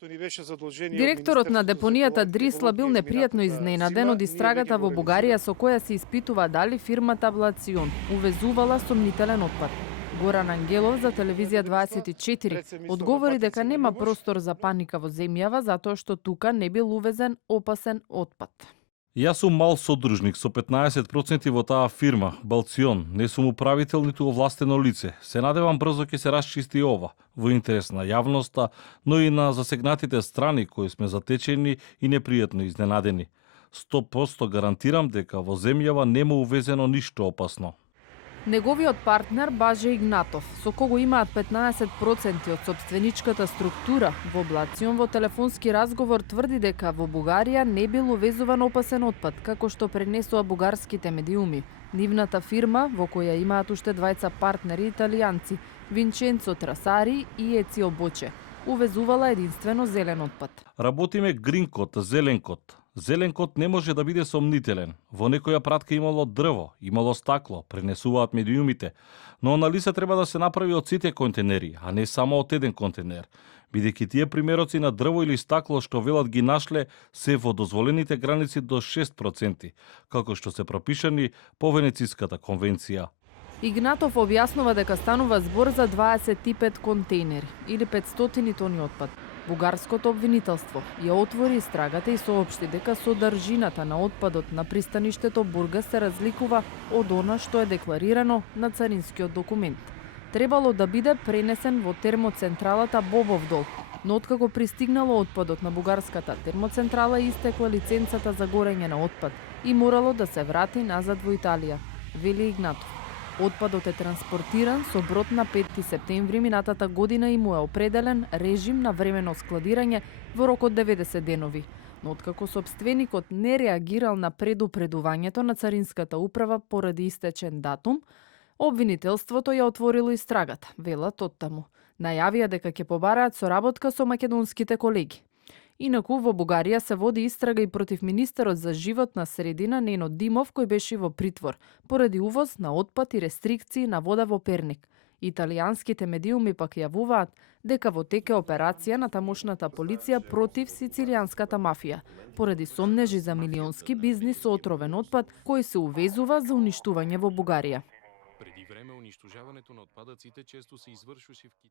Директорот на депонијата Дрисла бил непријатно изненаден од истрагата во Бугарија со која се испитува дали фирмата Блацион увезувала сомнителен отпад. Горан Ангелов за телевизија 24 одговори дека нема простор за паника во земјава затоа што тука не бил увезен опасен отпад. Јас сум мал содружник со 15% во таа фирма, Балцион. Не сум управител ниту овластено лице. Се надевам брзо ќе се расчисти ова, во интерес на јавноста, но и на засегнатите страни кои сме затечени и непријатно изненадени. 100% гарантирам дека во земјава нема увезено ништо опасно. Неговиот партнер Баже Игнатов, со кого имаат 15% од собственичката структура во Блацион, во телефонски разговор тврди дека во Бугарија не бил увезуван опасен отпад, како што пренесува бугарските медиуми. Нивната фирма, во која имаат уште двајца партнери италијанци, Винченцо Трасари и Ецио Боче, увезувала единствено зелен отпад. Работиме грин код, зелен код. Зелен код не може да биде сомнителен. Во некоја пратка имало дрво, имало стакло, пренесуваат медиумите, но анализа треба да се направи од сите контейнери, а не само од еден контейнер. Бидејќи тие примероци на дрво или стакло што велат ги нашле се во дозволените граници до 6%, како што се пропишани по Венециската конвенција. Игнатов објаснува дека станува збор за 25 контейнери или 500 тони отпад. Бугарското обвинителство ја отвори истрагата и соопшти дека содржината на отпадот на пристаништето Бургас се разликува од она што е декларирано на царинскиот документ. Требало да биде пренесен во термоцентралата Бобовдол, но откако пристигнало отпадот на бугарската термоцентрала истекла лиценцата за горење на отпад и морало да се врати назад во Италија, вели Игнатов. Отпадот е транспортиран со брод на 5 септември минатата година и му е определен режим на времено складирање во рок од 90 денови. Но откако сопственикот не реагирал на предупредувањето на царинската управа поради истечен датум, обвинителството ја отворило истрагата, велат оттаму. Најавија дека ќе побараат соработка со македонските колеги. Инаку во Бугарија се води истрага и против министерот за животна средина Нено Димов, кој беше во притвор поради увоз на отпад и рестрикции на вода во Перник. Италијанските медиуми пак јавуваат дека во тек е операција на тамошната полиција против сицилијанската мафија, поради сомнежи за милионски бизнис со отровен отпад кој се увезува за уништување во Бугарија. Преди време уништожаването на отпадъците често се извършваше в Китай.